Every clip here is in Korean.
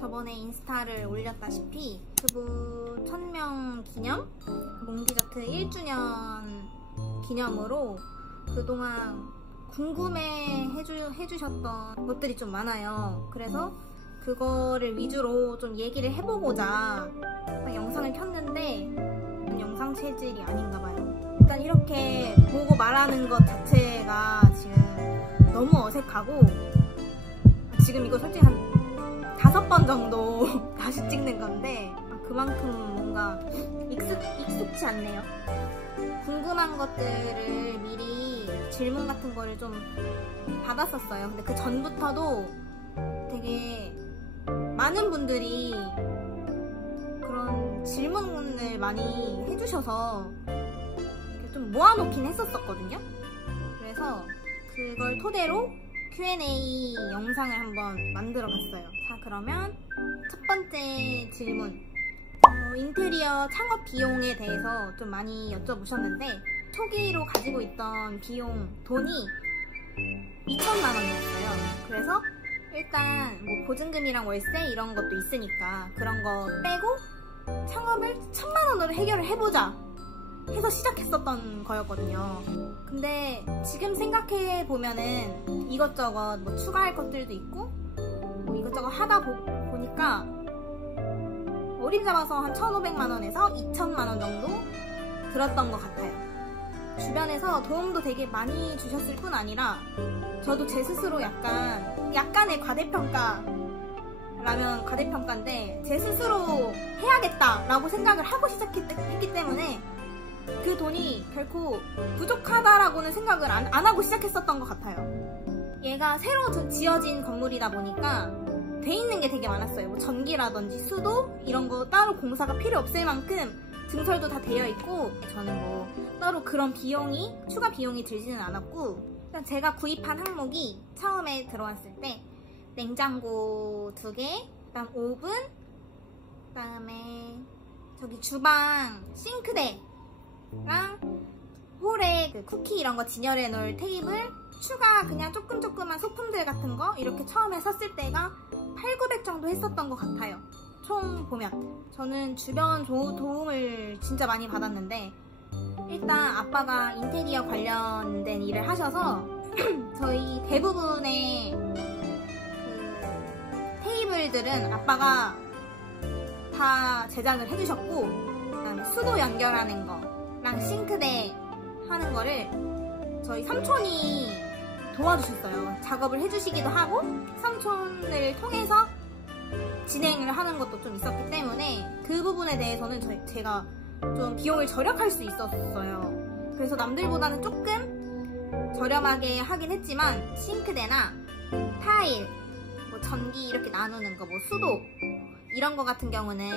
저번에 인스타를 올렸다시피 유튜브 1000명 기념? 몽디저트 1주년 기념으로 그동안 궁금해 해주셨던 것들이 좀 많아요. 그래서 그거를 위주로 좀 얘기를 해보고자 영상을 켰는데 영상 체질이 아닌가 봐요. 일단 이렇게 보고 말하는 것 자체가 지금 너무 어색하고, 지금 이거 솔직히 한 5번 정도 다시 찍는 건데 그만큼 뭔가 익숙치 않네요. 궁금한 것들을 미리 질문 같은 거를 좀 받았었어요. 근데 그 전부터도 되게 많은 분들이 그런 질문을 많이 해주셔서 좀 모아놓긴 했었거든요. 그래서 그걸 토대로 Q&A 영상을 한번 만들어 봤어요. 자, 그러면 첫 번째 질문. 인테리어 창업 비용에 대해서 좀 많이 여쭤보셨는데, 초기로 가지고 있던 돈이 2천만 원이었어요. 그래서 일단 뭐 보증금이랑 월세 이런 것도 있으니까 그런 거 빼고 창업을 1000만 원으로 해결을 해보자 해서 시작했었던 거였거든요. 근데 지금 생각해 보면은 이것저것 뭐 추가할 것들도 있고 뭐 이것저것 하다 보니까 어림잡아서 한 1,500만 원에서 2천만 원 정도 들었던 것 같아요. 주변에서 도움도 되게 많이 주셨을 뿐 아니라 저도 제 스스로 약간의 과대평가라면 과대평가인데 제 스스로 해야겠다라고 생각을 하고 시작했기 때문에 그 돈이 결코 부족하다라고는 생각을 안 하고 시작했었던 것 같아요. 얘가 새로 지어진 건물이다 보니까 돼 있는 게 되게 많았어요. 뭐 전기라든지 수도 이런 거 따로 공사가 필요 없을 만큼 증설도 다 되어 있고, 저는 뭐 따로 그런 추가 비용이 들지는 않았고, 일단 제가 구입한 항목이 처음에 들어왔을 때 냉장고 2개, 그다음 오븐, 그다음에 저기 주방 싱크대랑 홀에 그 쿠키 이런 거 진열해 놓을 테이블, 추가 그냥 조그만 소품들 같은 거 이렇게 처음에 샀을 때가 8,900 정도 했었던 것 같아요. 총 보면 저는 주변 도움을 진짜 많이 받았는데, 일단 아빠가 인테리어 관련된 일을 하셔서 저희 대부분의 그 테이블들은 아빠가 다 제작을 해주셨고, 그다음에 수도 연결하는 거랑 싱크대 하는 거를 저희 삼촌이 도와주셨어요. 작업을 해주시기도 하고 삼촌을 통해서 진행을 하는 것도 좀 있었기 때문에 그 부분에 대해서는 제가 좀 비용을 절약할 수 있었어요. 그래서 남들보다는 조금 저렴하게 하긴 했지만 싱크대나 타일, 뭐 전기 이렇게 나누는 거, 뭐 수도 이런 거 같은 경우는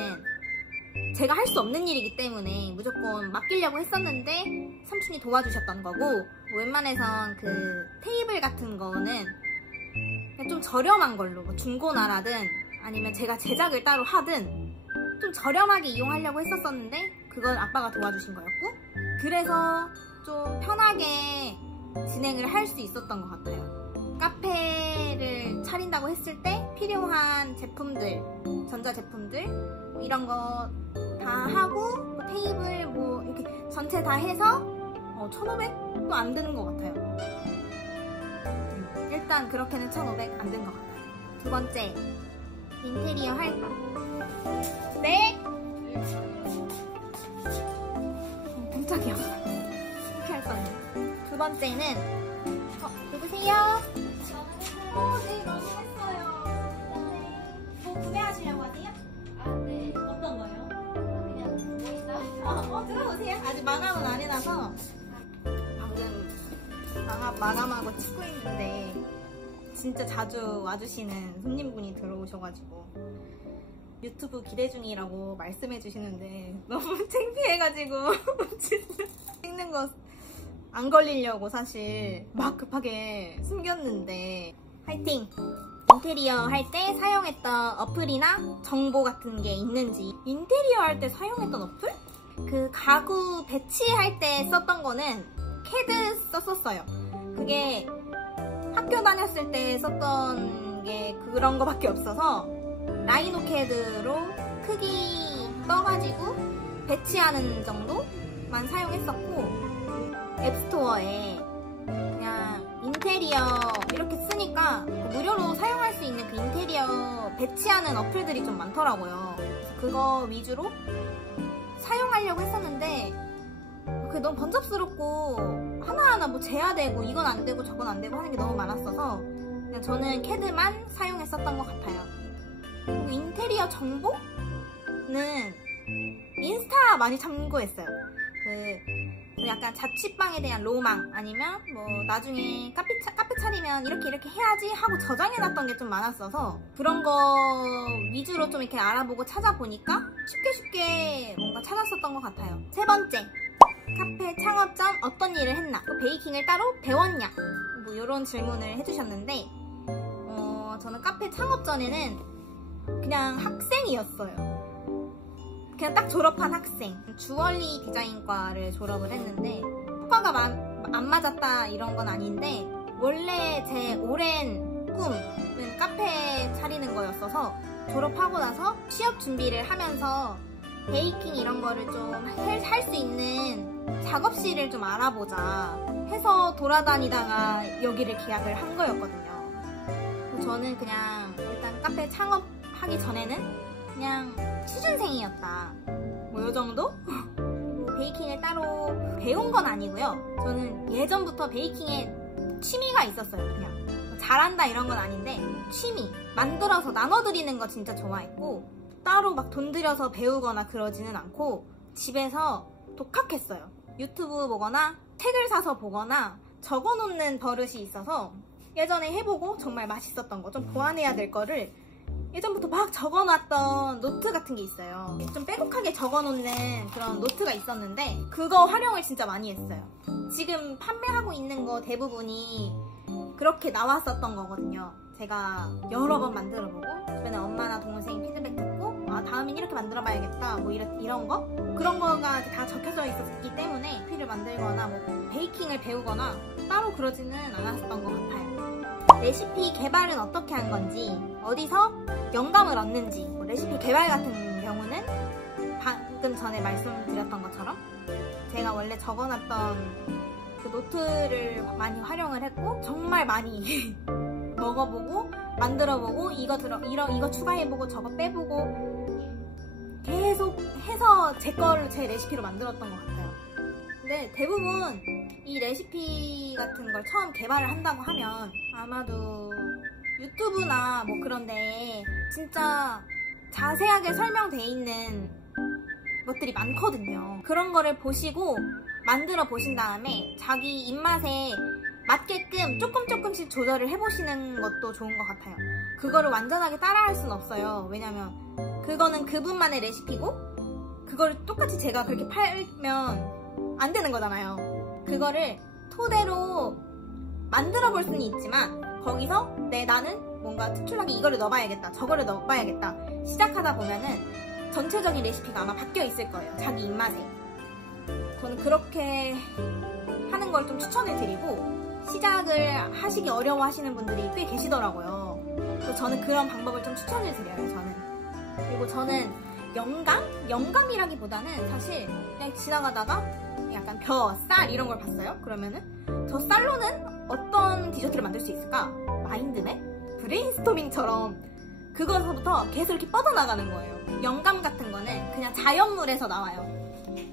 제가 할 수 없는 일이기 때문에 무조건 맡기려고 했었는데 삼촌이 도와주셨던 거고, 뭐 웬만해선 그 테이블 같은 거는 그냥 좀 저렴한 걸로 뭐 중고나라든 아니면 제가 제작을 따로 하든 좀 저렴하게 이용하려고 했었었는데 그건 아빠가 도와주신 거였고, 그래서 좀 편하게 진행을 할 수 있었던 것 같아요. 카페를 차린다고 했을 때 필요한 제품들, 전자제품들 뭐 이런 거 다 하고 뭐 테이블 뭐 이렇게 전체 다 해서 1,500도 안 드는 것 같아요. 일단 그렇게는 1,500 안 든 것 같아요. 두 번째, 인테리어 할 때 깜짝이야. 이렇게 할 뻔했네. 두 번째는 누구세요? 네, 너무 했어요. 네. 뭐 구매하시려고 하세요? 네. 어떤 거요? 그냥 보고 있다. 들어오세요. 아직 마감은 안 해놔서. 방금 마감하고 찍고 있는데 진짜 자주 와주시는 손님분이 들어오셔가지고 유튜브 기대 중이라고 말씀해 주시는데 너무 창피해가지고 진짜 찍는 거 안 걸리려고 사실 막 급하게 숨겼는데, 화이팅! 인테리어 할 때 사용했던 어플이나 정보 같은 게 있는지. 인테리어 할 때 사용했던 어플? 그 가구 배치할 때 썼던 거는 캐드 썼었어요. 그게 학교 다녔을 때 썼던 게 그런 거밖에 없어서 라이노캐드로 크기 떠가지고 배치하는 정도만 사용했었고, 앱스토어에 그냥 인테리어 이렇게 쓰니까 무료로 사용할 수 있는 그 인테리어 배치하는 어플들이 좀 많더라고요. 그래서 그거 위주로 사용하려고 했었는데 그게 너무 번잡스럽고 하나하나 뭐 재야되고 이건 안 되고 저건 안 되고 하는 게 너무 많았어서 그냥 저는 캐드만 사용했었던 것 같아요. 그리고 인테리어 정보는 인스타 많이 참고했어요. 그 약간 자취방에 대한 로망, 아니면 뭐 나중에 카페 차리면 이렇게 해야지 하고 저장해놨던 게 좀 많았어서 그런 거 위주로 좀 이렇게 알아보고 찾아보니까 쉽게 뭔가 찾았었던 것 같아요. 세 번째, 카페 창업 전 어떤 일을 했나? 또 베이킹을 따로 배웠냐? 뭐 이런 질문을 해주셨는데 저는 카페 창업 전에는 그냥 학생이었어요. 그냥 딱 졸업한 학생. 주얼리 디자인과를 졸업을 했는데 학과가 안 맞았다 이런 건 아닌데 원래 제 오랜 꿈은 카페 차리는 거였어서 졸업하고 나서 취업 준비를 하면서 베이킹 이런 거를 좀 할 수 있는 작업실을 좀 알아보자 해서 돌아다니다가 여기를 계약을 한 거였거든요. 저는 그냥 일단 카페 창업하기 전에는 그냥 취준생이었다, 뭐 요정도? 베이킹을 따로 배운 건 아니고요. 저는 예전부터 베이킹에 취미가 있었어요. 그냥 잘한다 이런 건 아닌데 취미, 만들어서 나눠드리는 거 진짜 좋아했고 따로 막 돈 들여서 배우거나 그러지는 않고 집에서 독학했어요. 유튜브 보거나 책을 사서 보거나 적어놓는 버릇이 있어서 예전에 해보고 정말 맛있었던 거, 좀 보완해야 될 거를 예전부터 막 적어놨던 노트 같은 게 있어요. 좀 빼곡하게 적어놓는 그런 노트가 있었는데 그거 활용을 진짜 많이 했어요. 지금 판매하고 있는 거 대부분이 그렇게 나왔었던 거거든요. 제가 여러 번 만들어보고 주변에 엄마나 동생 피드백 듣고 다음엔 이렇게 만들어봐야겠다 뭐 이런 거? 그런 거가 다 적혀져 있었기 때문에 피를 만들거나 뭐 베이킹을 배우거나 따로 그러지는 않았었던 것 같아요. 레시피 개발은 어떻게 한 건지, 어디서 영감을 얻는지, 뭐 레시피 개발 같은 경우는 방금 전에 말씀드렸던 것처럼 제가 원래 적어놨던 그 노트를 많이 활용을 했고 정말 많이 먹어보고 만들어보고 이거 추가해보고 저거 빼보고 계속 해서 제 레시피로 만들었던 것 같아요. 근데 대부분 이 레시피 같은 걸 처음 개발을 한다고 하면 아마도 유튜브나 뭐 그런데 진짜 자세하게 설명되어 있는 것들이 많거든요. 그런 거를 보시고 만들어 보신 다음에 자기 입맛에 맞게끔 조금씩 조절을 해보시는 것도 좋은 것 같아요. 그거를 완전하게 따라할 수는 없어요. 왜냐면 그거는 그분만의 레시피고 그거를 똑같이 제가 그렇게 팔면 안 되는 거잖아요. 그거를 토대로 만들어 볼 수는 있지만 거기서 나는 뭔가 특출나게 이거를 넣어봐야겠다, 저거를 넣어봐야겠다 시작하다 보면은 전체적인 레시피가 아마 바뀌어 있을 거예요. 자기 입맛에. 저는 그렇게 하는 걸 좀 추천을 드리고 시작을 하시기 어려워하시는 분들이 꽤 계시더라고요. 그래서 저는 그런 방법을 좀 추천을 드려요. 그리고 저는 영감이라기보다는 사실 그냥 지나가다가 약간 쌀 이런 걸 봤어요. 그러면은 저 쌀로는 어떤 디저트를 만들 수 있을까? 마인드맵? 브레인스토밍처럼 그거서부터 계속 이렇게 뻗어나가는 거예요. 영감 같은 거는 그냥 자연물에서 나와요.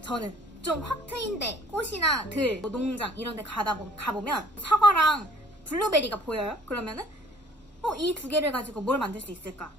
저는 좀 확 트인데 꽃이나 들, 뭐 농장 이런 데 가보면 사과랑 블루베리가 보여요. 그러면은 이 두 개를 가지고 뭘 만들 수 있을까?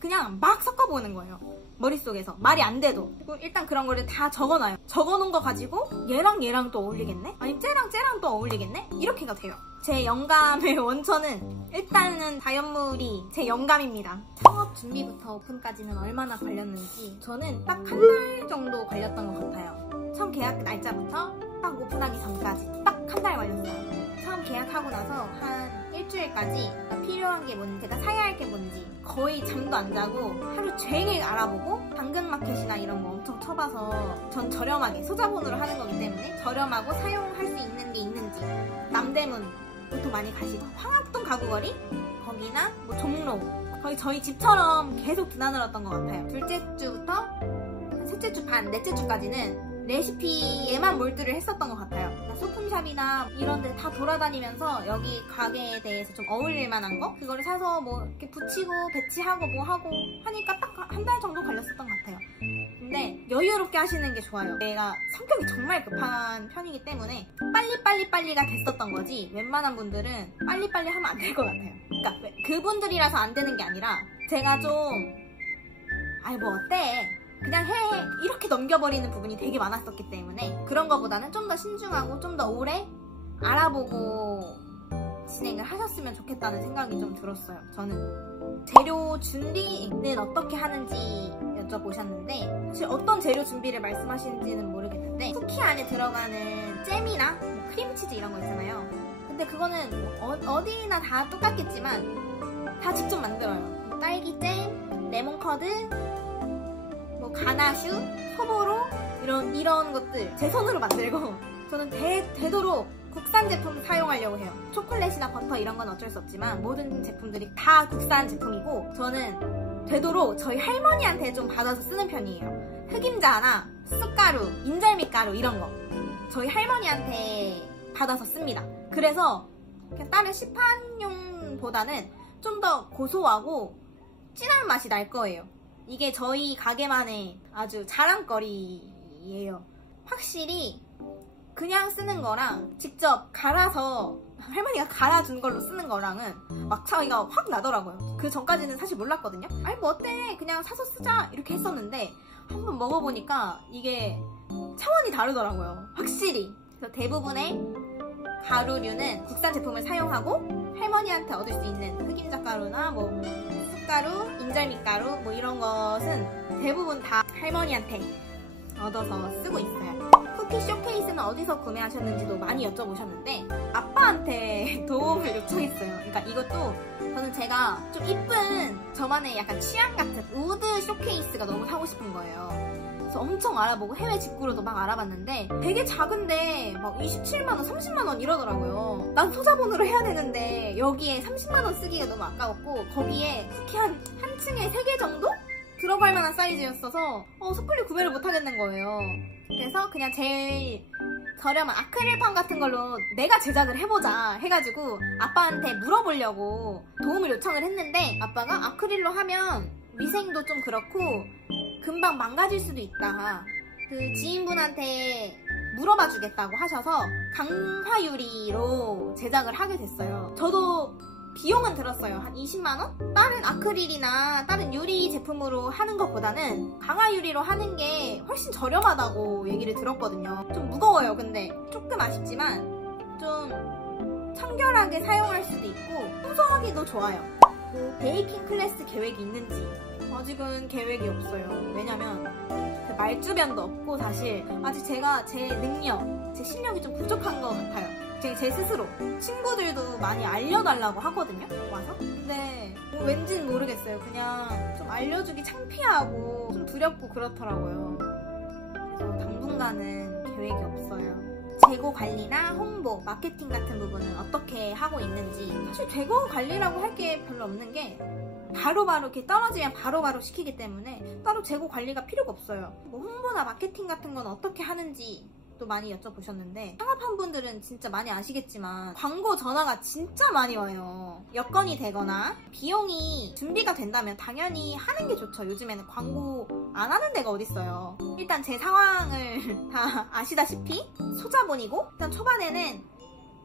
그냥 막 섞어보는 거예요. 머릿속에서. 말이 안 돼도. 그리고 일단 그런 거를 다 적어놔요. 적어놓은 거 가지고 얘랑 또 어울리겠네? 아니 쟤랑 또 어울리겠네? 이렇게가 돼요. 제 영감의 원천은 일단은 자연물이 제 영감입니다. 창업 준비부터 오픈까지는 얼마나 걸렸는지 저는 딱 한 달 정도 걸렸던 것 같아요. 처음 계약 날짜부터 딱 오픈하기 전까지 딱 한 달 걸렸어요. 처음 계약하고 나서 한 일주일까지 필요한 게 뭔지, 제가 사야 할 게 뭔지 거의 잠도 안 자고 하루 종일 알아보고 당근마켓이나 이런 거 엄청 쳐봐서 전 저렴하게 소자본으로 하는 거기 때문에 저렴하고 사용할 수 있는 게 있는지 남대문 보통 많이 가시죠. 황학동 가구거리? 거기나 뭐 종로 거의 저희 집처럼 계속 드나들었던 것 같아요. 둘째 주부터 한 셋째 주 반, 넷째 주까지는 레시피에만 몰두를 했었던 것 같아요. 그러니까 소품샵이나 이런 데 다 돌아다니면서 여기 가게에 대해서 좀 어울릴 만한 거? 그거를 사서 뭐 이렇게 붙이고 배치하고 뭐 하고 하니까 딱 한 달 정도 걸렸었던 것 같아요. 근데 여유롭게 하시는 게 좋아요. 내가 성격이 정말 급한 편이기 때문에 빨리가 됐었던 거지 웬만한 분들은 빨리빨리 하면 안 될 것 같아요. 그러니까 그분들이라서 안 되는 게 아니라 제가 좀 아이 뭐 어때 그냥 해 이렇게 넘겨버리는 부분이 되게 많았었기 때문에 그런 거보다는 좀 더 신중하고 좀 더 오래 알아보고 진행을 하셨으면 좋겠다는 생각이 좀 들었어요. 저는 재료 준비는 어떻게 하는지 여쭤보셨는데 사실 어떤 재료 준비를 말씀하시는지는 모르겠는데 쿠키 안에 들어가는 잼이나 뭐 크림치즈 이런 거 있잖아요. 근데 그거는 어디나 다 똑같겠지만 다 직접 만들어요. 딸기잼, 레몬커드, 뭐 가나슈, 소보로 이런 것들 제 손으로 만들고 저는 되도록 국산 제품 사용하려고 해요. 초콜릿이나 버터 이런 건 어쩔 수 없지만 모든 제품들이 다 국산 제품이고 저는 되도록 저희 할머니한테 좀 받아서 쓰는 편이에요. 흑임자나 쑥가루, 인절미가루 이런 거 저희 할머니한테 받아서 씁니다. 그래서 그냥 다른 시판용보다는 좀 더 고소하고 진한 맛이 날 거예요. 이게 저희 가게만의 아주 자랑거리예요. 확실히 그냥 쓰는 거랑 직접 갈아서 할머니가 갈아준 걸로 쓰는 거랑은 막 차이가 확 나더라고요. 그 전까지는 사실 몰랐거든요. 아니 뭐 어때 그냥 사서 쓰자 이렇게 했었는데 한번 먹어보니까 이게 차원이 다르더라고요. 확실히. 그래서 대부분의 가루류는 국산 제품을 사용하고 할머니한테 얻을 수 있는 흑임자 가루나 뭐 쑥가루, 인절미가루 뭐 이런 것은 대부분 다 할머니한테 얻어서 쓰고 있어요. 쿠키 쇼케이스는 어디서 구매하셨는지도 많이 여쭤보셨는데 아빠한테 도움을 요청했어요. 그러니까 이것도 저는 제가 좀 이쁜 저만의 약간 취향 같은 우드 쇼케이스가 너무 사고 싶은 거예요. 그래서 엄청 알아보고 해외 직구로도 막 알아봤는데 되게 작은데 막 27만원, 30만원 이러더라고요. 난 소자본으로 해야 되는데 여기에 30만원 쓰기가 너무 아까웠고 거기에 쿠키 한 층에 3개 정도? 들어갈 만한 사이즈였어서 섣불리 구매를 못하겠는 거예요. 그래서 그냥 제일 저렴한 아크릴판 같은 걸로 내가 제작을 해보자 해가지고 아빠한테 물어보려고 도움을 요청을 했는데 아빠가 아크릴로 하면 위생도 좀 그렇고 금방 망가질 수도 있다. 그 지인분한테 물어봐 주겠다고 하셔서 강화유리로 제작을 하게 됐어요. 저도 비용은 들었어요. 한 20만원? 다른 아크릴이나 다른 유리 제품으로 하는 것보다는 강화유리로 하는 게 훨씬 저렴하다고 얘기를 들었거든요. 좀 무거워요. 근데 조금 아쉽지만 좀 청결하게 사용할 수도 있고 청소하기도 좋아요. 그 베이킹 클래스 계획이 있는지 아직은 계획이 없어요. 왜냐면 그 말주변도 없고 사실 아직 제가 제 능력, 제 실력이 좀 부족한 것 같아요. 제 스스로 친구들도 많이 알려달라고 하거든요. 와서 근데 뭐 왠진 모르겠어요. 그냥 좀 알려주기 창피하고 좀 두렵고 그렇더라고요. 그래서 당분간은 계획이 없어요. 재고 관리나 홍보, 마케팅 같은 부분은 어떻게 하고 있는지 사실 재고 관리라고 할 게 별로 없는 게 바로바로 이렇게 떨어지면 바로바로 시키기 때문에 따로 재고 관리가 필요가 없어요. 뭐 홍보나 마케팅 같은 건 어떻게 하는지 또 많이 여쭤보셨는데 창업한 분들은 진짜 많이 아시겠지만 광고 전화가 진짜 많이 와요. 여건이 되거나 비용이 준비가 된다면 당연히 하는 게 좋죠. 요즘에는 광고 안 하는 데가 어딨어요. 일단 제 상황을 다 아시다시피 소자본이고 일단 초반에는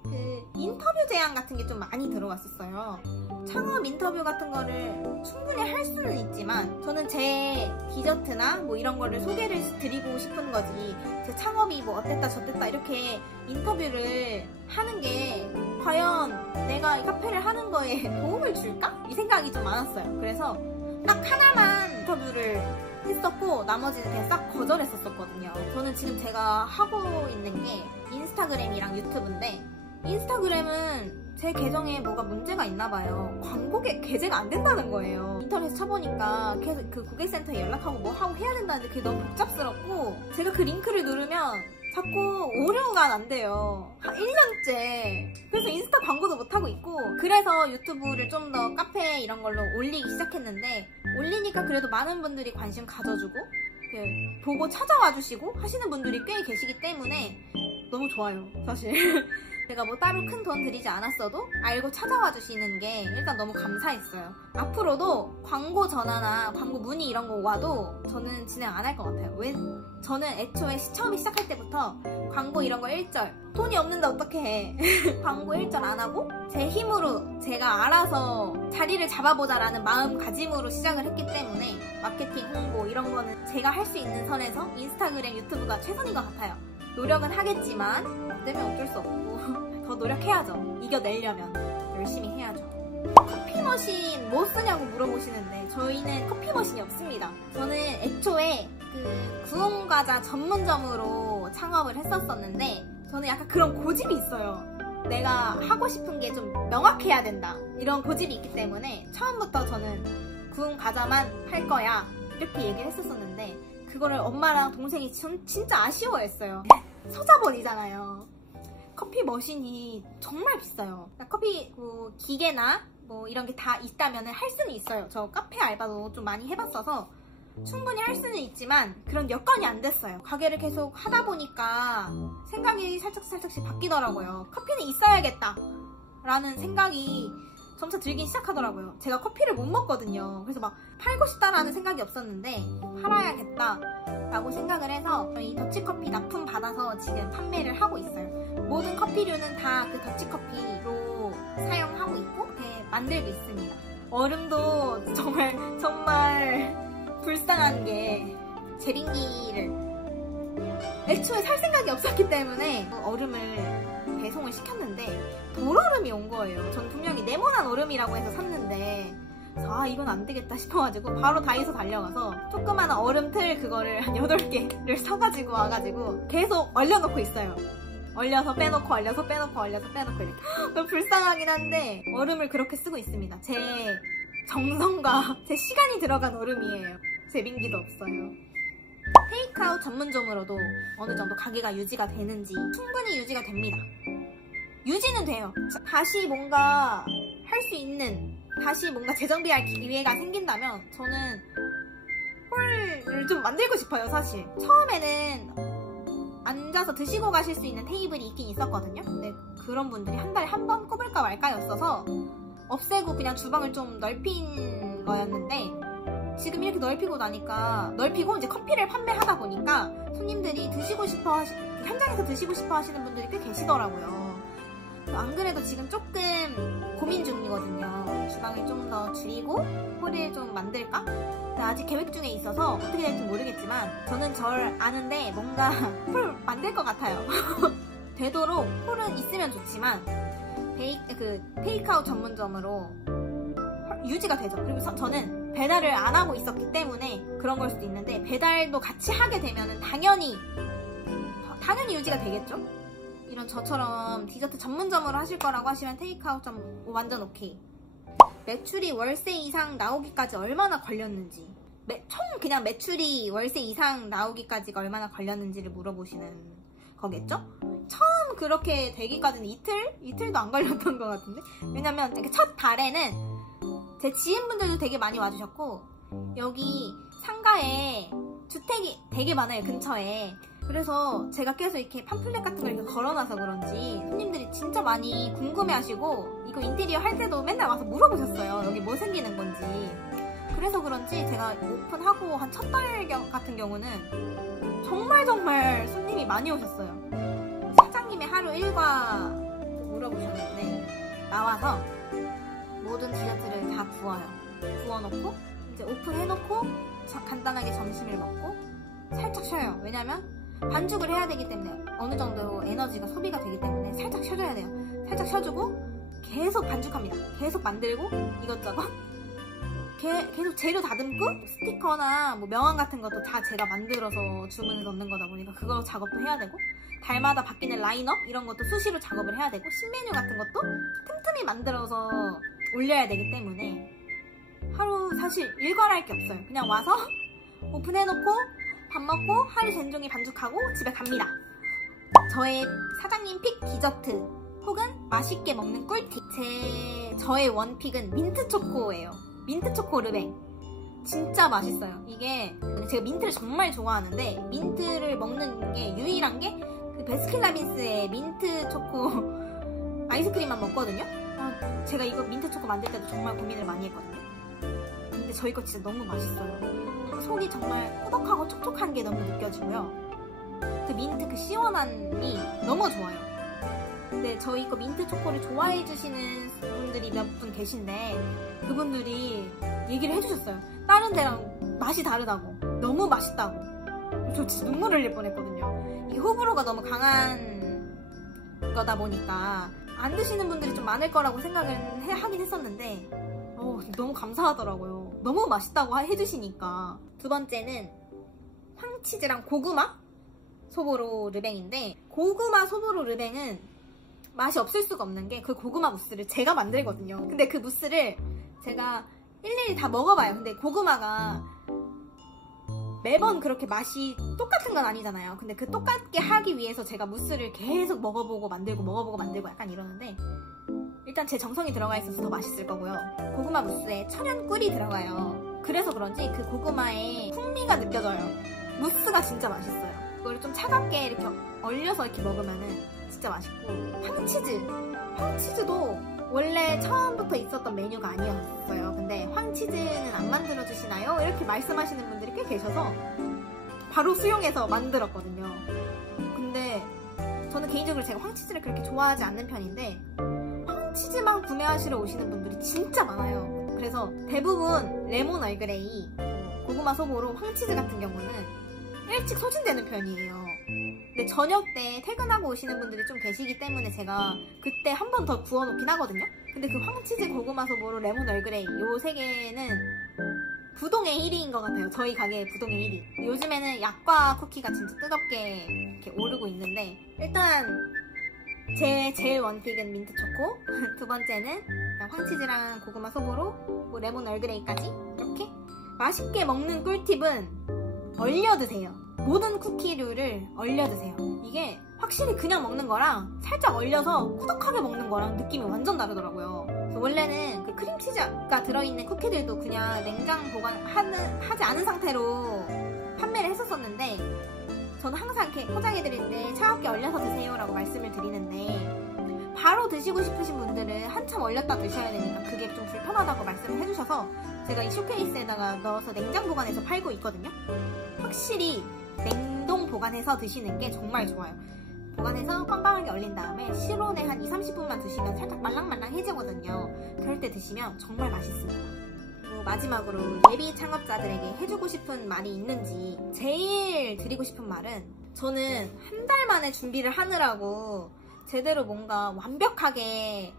그 인터뷰 제안 같은 게 좀 많이 들어왔었어요. 창업 인터뷰 같은 거를 충분히 할 수는 있지만 저는 제 디저트나 뭐 이런 거를 소개를 드리고 싶은 거지 제 창업이 뭐 어땠다 저땠다 이렇게 인터뷰를 하는 게 과연 내가 이 카페를 하는 거에 도움을 줄까? 이 생각이 좀 많았어요. 그래서 딱 하나만 인터뷰를 했었고 나머지는 그냥 싹 거절했었거든요. 저는 지금 제가 하고 있는 게 인스타그램이랑 유튜브인데 인스타그램은 제 계정에 뭐가 문제가 있나봐요. 광고 게재가 안 된다는 거예요. 인터넷에 쳐보니까 계속 그 고객센터에 연락하고 뭐 하고 해야 된다는데 그게 너무 복잡스럽고 제가 그 링크를 누르면 자꾸 오류가 난대요. 한 1년째. 그래서 인스타 광고도 못하고 있고 그래서 유튜브를 좀 더 카페 이런 걸로 올리기 시작했는데, 올리니까 그래도 많은 분들이 관심 가져주고 보고 찾아와 주시고 하시는 분들이 꽤 계시기 때문에 너무 좋아요, 사실. 제가 뭐 따로 큰 돈 들이지 않았어도 알고 찾아와 주시는 게 일단 너무 감사했어요. 앞으로도 광고 전화나 광고 문의 이런 거 와도 저는 진행 안 할 것 같아요. 왜? 저는 애초에 처음에 시작할 때부터 광고 이런 거 1절, 돈이 없는데 어떻게 해. 광고 1절 안 하고 제 힘으로 제가 알아서 자리를 잡아보자 라는 마음가짐으로 시작을 했기 때문에 마케팅, 홍보 이런 거는 제가 할 수 있는 선에서 인스타그램, 유튜브가 최선인 것 같아요. 노력은 하겠지만 안 되면 어쩔 수 없고 더 노력해야죠. 이겨내려면 열심히 해야죠. 커피 머신 뭐 쓰냐고 물어보시는데 저희는 커피 머신이 없습니다. 저는 애초에 구운과자 전문점으로 창업을 했었었는데 저는 약간 그런 고집이 있어요. 내가 하고 싶은 게 좀 명확해야 된다 이런 고집이 있기 때문에 처음부터 저는 구운 과자만 할 거야 이렇게 얘기를 했었었는데 그거를 엄마랑 동생이 진짜 아쉬워했어요. 서자본이잖아요. 커피 머신이 정말 비싸요. 커피 기계나 뭐 이런 게 다 있다면 할 수는 있어요. 저 카페 알바도 좀 많이 해봤어서 충분히 할 수는 있지만 그런 여건이 안 됐어요. 가게를 계속 하다 보니까 생각이 살짝씩 바뀌더라고요. 커피는 있어야겠다 라는 생각이 점차 들긴 시작하더라고요. 제가 커피를 못 먹거든요. 그래서 막 팔고 싶다라는 생각이 없었는데 팔아야겠다 라고 생각을 해서 저희 더치커피 납품 받아서 지금 판매를 하고 있어요. 모든 커피류는 다 그 더치커피로 사용하고 있고 이렇게 만들고 있습니다. 얼음도 정말 불쌍한 게 제빙기를 애초에 살 생각이 없었기 때문에 얼음을 배송을 시켰는데 돌얼음이 온 거예요. 전 분명히 네모난 얼음이라고 해서 샀는데 이건 안 되겠다 싶어가지고 바로 다이소 달려가서 조그마한 얼음 틀 그거를 한 8개를 사가지고 와가지고 계속 얼려놓고 있어요. 얼려서 빼놓고 얼려서 빼놓고 얼려서 빼놓고 이렇게. 너무 불쌍하긴 한데 얼음을 그렇게 쓰고 있습니다. 제 정성과 제 시간이 들어간 얼음이에요. 제빙기도 없어요. 테이크아웃 전문점으로도 어느 정도 가게가 유지가 되는지 충분히 유지가 됩니다. 유지는 돼요. 다시 뭔가 할 수 있는, 다시 뭔가 재정비할 기회가 생긴다면 저는 홀을 좀 만들고 싶어요, 사실. 처음에는 앉아서 드시고 가실 수 있는 테이블이 있긴 있었거든요. 근데 그런 분들이 한 달에 한 번 꼽을까 말까였어서 없애고 그냥 주방을 좀 넓힌 거였는데 지금 이렇게 넓히고 이제 커피를 판매하다 보니까 손님들이 현장에서 드시고 싶어 하시는 분들이 꽤 계시더라고요. 안 그래도 지금 조금 고민 중이거든요. 주방을 좀 더 줄이고 홀을 좀 만들까? 근데 아직 계획 중에 있어서 어떻게 될지 모르겠지만 저는 절 아는데 뭔가 홀 만들 것 같아요. 되도록 홀은 있으면 좋지만 테이크아웃 전문점으로 유지가 되죠. 그리고 저는 배달을 안 하고 있었기 때문에 그런 걸 수도 있는데 배달도 같이 하게 되면 당연히 유지가 되겠죠? 이런 저처럼 디저트 전문점으로 하실 거라고 하시면 테이크아웃 완전 오케이. 매출이 월세 이상 나오기까지 얼마나 걸렸는지, 총 그냥 매출이 월세 이상 나오기까지가 얼마나 걸렸는지를 물어보시는 거겠죠? 처음 그렇게 되기까지는 이틀도 안 걸렸던 것 같은데? 왜냐면 첫 달에는 제 지인분들도 되게 많이 와주셨고 여기 상가에 주택이 되게 많아요, 근처에. 그래서 제가 계속 이렇게 팜플렛 같은 걸 이렇게 걸어놔서 그런지 손님들이 진짜 많이 궁금해하시고 이거 인테리어 할 때도 맨날 와서 물어보셨어요. 여기 뭐 생기는 건지. 그래서 그런지 제가 오픈하고 한 첫 달 같은 경우는 정말 손님이 많이 오셨어요. 사장님의 하루 일과 물어보셨는데 나와서 모든 디저트를 다 구워놓고 이제 오픈해놓고 간단하게 점심을 먹고 살짝 쉬어요. 왜냐면 반죽을 해야 되기 때문에 어느 정도 에너지가 소비가 되기 때문에 살짝 쉬어줘야 돼요. 살짝 쉬어주고 계속 반죽합니다. 계속 만들고 이것저것 계속 재료 다듬고 스티커나 뭐 명함 같은 것도 다 제가 만들어서 주문을 넣는 거다 보니까 그거 작업도 해야 되고 달마다 바뀌는 라인업 이런 것도 수시로 작업을 해야 되고 신메뉴 같은 것도 틈틈이 만들어서 올려야 되기 때문에 하루 사실 일과할 게 없어요. 그냥 와서 오픈해놓고 밥 먹고 하루 종일 반죽하고 집에 갑니다. 저의 사장님 픽 디저트 혹은 맛있게 먹는 꿀팁. 제 근데 저의 원픽은 민트 초코예요. 민트 초코 르뱅. 진짜 맛있어요. 이게 제가 민트를 정말 좋아하는데 민트를 먹는 게 유일한 게 그 베스킨라빈스의 민트 초코 아이스크림만 먹거든요. 제가 이거 민트 초코 만들 때도 정말 고민을 많이 했거든요. 근데 저희 거 진짜 너무 맛있어요. 속이 정말 꾸덕하고 촉촉한 게 너무 느껴지고요. 그 민트 그 시원함이 너무 좋아요. 근데 저희 거 민트 초코를 좋아해 주시는 분들이 몇 분 계신데 그분들이 얘기를 해주셨어요. 다른 데랑 맛이 다르다고, 너무 맛있다고. 저 진짜 눈물 흘릴 뻔했거든요. 이게 호불호가 너무 강한 거다 보니까 안 드시는 분들이 좀 많을 거라고 생각을 하긴 했었는데 너무 감사하더라고요. 너무 맛있다고 해주시니까. 두 번째는 황치즈랑 고구마 소보로 르뱅인데, 고구마 소보로 르뱅은 맛이 없을 수가 없는 게 그 고구마 무스를 제가 만들거든요. 근데 그 무스를 제가 일일이 다 먹어봐요. 근데 고구마가 매번 그렇게 맛이 똑같은 건 아니잖아요. 근데 그 똑같게 하기 위해서 제가 무스를 계속 먹어보고 만들고 약간 이러는데, 일단 제 정성이 들어가 있어서 더 맛있을 거고요. 고구마 무스에 천연 꿀이 들어가요. 그래서 그런지 그 고구마의 풍미가 느껴져요. 무스가 진짜 맛있어요. 그걸 좀 차갑게 이렇게 얼려서 이렇게 먹으면은 진짜 맛있고, 황치즈도 원래 처음부터 있었던 메뉴가 아니었어요. 근데 황치즈는 안 만들어주시나요? 이렇게 말씀하시는 분들이 꽤 계셔서 바로 수용해서 만들었거든요. 근데 저는 개인적으로 제가 황치즈를 그렇게 좋아하지 않는 편인데 황치즈만 구매하시러 오시는 분들이 진짜 많아요. 그래서 대부분 레몬 얼그레이, 고구마 소보로, 황치즈 같은 경우는 일찍 소진되는 편이에요. 근데 저녁 때 퇴근하고 오시는 분들이 좀 계시기 때문에 제가 그때 한 번 더 구워놓긴 하거든요. 근데 그 황치즈, 고구마 소보로, 레몬 얼그레이 요 세 개는 부동의 1위인 것 같아요. 저희 가게의 부동의 1위. 요즘에는 약과 쿠키가 진짜 뜨겁게 이렇게 오르고 있는데, 일단 제 제일 원픽은 민트 초코, 두 번째는 황치즈랑 고구마 소보로, 뭐 레몬 얼그레이까지 이렇게 맛있게 먹는 꿀팁은 얼려 드세요. 모든 쿠키류를 얼려 드세요. 이게 확실히 그냥 먹는 거랑 살짝 얼려서 꾸덕하게 먹는 거랑 느낌이 완전 다르더라고요. 그래서 원래는 그 크림치즈가 들어있는 쿠키들도 그냥 냉장 보관하지 않은 상태로 판매를 했었었는데, 저는 항상 이렇게 포장해드릴 때 차갑게 얼려서 드세요 라고 말씀을 드리는데, 바로 드시고 싶으신 분들은 한참 얼렸다 드셔야 되니까 그게 좀 불편하다고 말씀을 해주셔서 제가 이 쇼케이스에다가 넣어서 냉장 보관해서 팔고 있거든요. 확실히 냉동 보관해서 드시는 게 정말 좋아요. 보관해서 빵빵하게 얼린 다음에 실온에 한 2-30분만 드시면 살짝 말랑말랑해지거든요. 그럴 때 드시면 정말 맛있습니다. 그리고 마지막으로 예비 창업자들에게 해주고 싶은 말이 있는지, 제일 드리고 싶은 말은, 저는 한 달 만에 준비를 하느라고 제대로 뭔가 완벽하게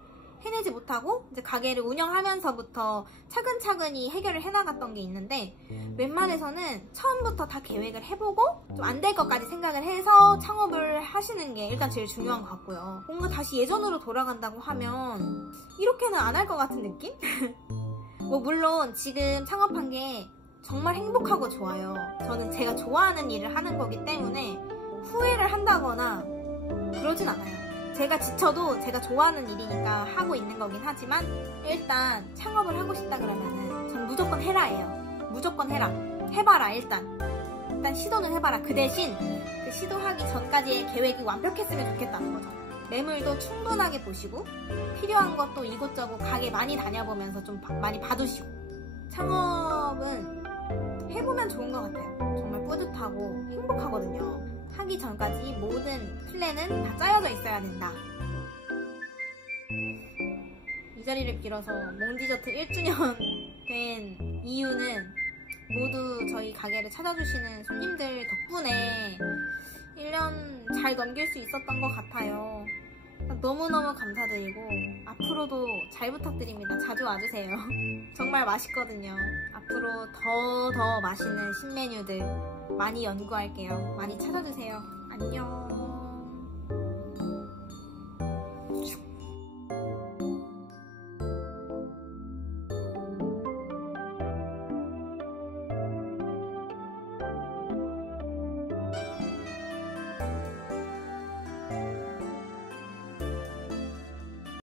해내지 못하고 이제 가게를 운영하면서부터 차근차근히 해결을 해나갔던 게 있는데, 웬만해서는 처음부터 다 계획을 해보고 좀 안 될 것까지 생각을 해서 창업을 하시는 게 일단 제일 중요한 것 같고요. 뭔가 다시 예전으로 돌아간다고 하면 이렇게는 안 할 것 같은 느낌? 뭐 물론 지금 창업한 게 정말 행복하고 좋아요. 저는 제가 좋아하는 일을 하는 거기 때문에 후회를 한다거나 그러진 않아요. 제가 지쳐도 제가 좋아하는 일이니까 하고 있는 거긴 하지만, 일단 창업을 하고 싶다 그러면은 전 무조건 해라예요. 무조건 해라. 해봐라. 일단 시도는 해봐라. 그 대신 그 시도하기 전까지의 계획이 완벽했으면 좋겠다는 거죠. 매물도 충분하게 보시고, 필요한 것도 이곳저곳 가게 많이 다녀보면서 좀 많이 봐두시고. 창업은 해보면 좋은 것 같아요. 정말 뿌듯하고 행복하거든요. 하기 전까지 모든 플랜은 다 짜여져 있어야 된다. 이 자리를 빌어서 몽디저트 1주년 된 이유는 모두 저희 가게를 찾아주시는 손님들 덕분에 1년 잘 넘길 수 있었던 것 같아요. 너무너무 감사드리고 앞으로도 잘 부탁드립니다. 자주 와주세요. 정말 맛있거든요. 앞으로 더 맛있는 신메뉴들 많이 연구할게요. 많이 찾아주세요. 안녕.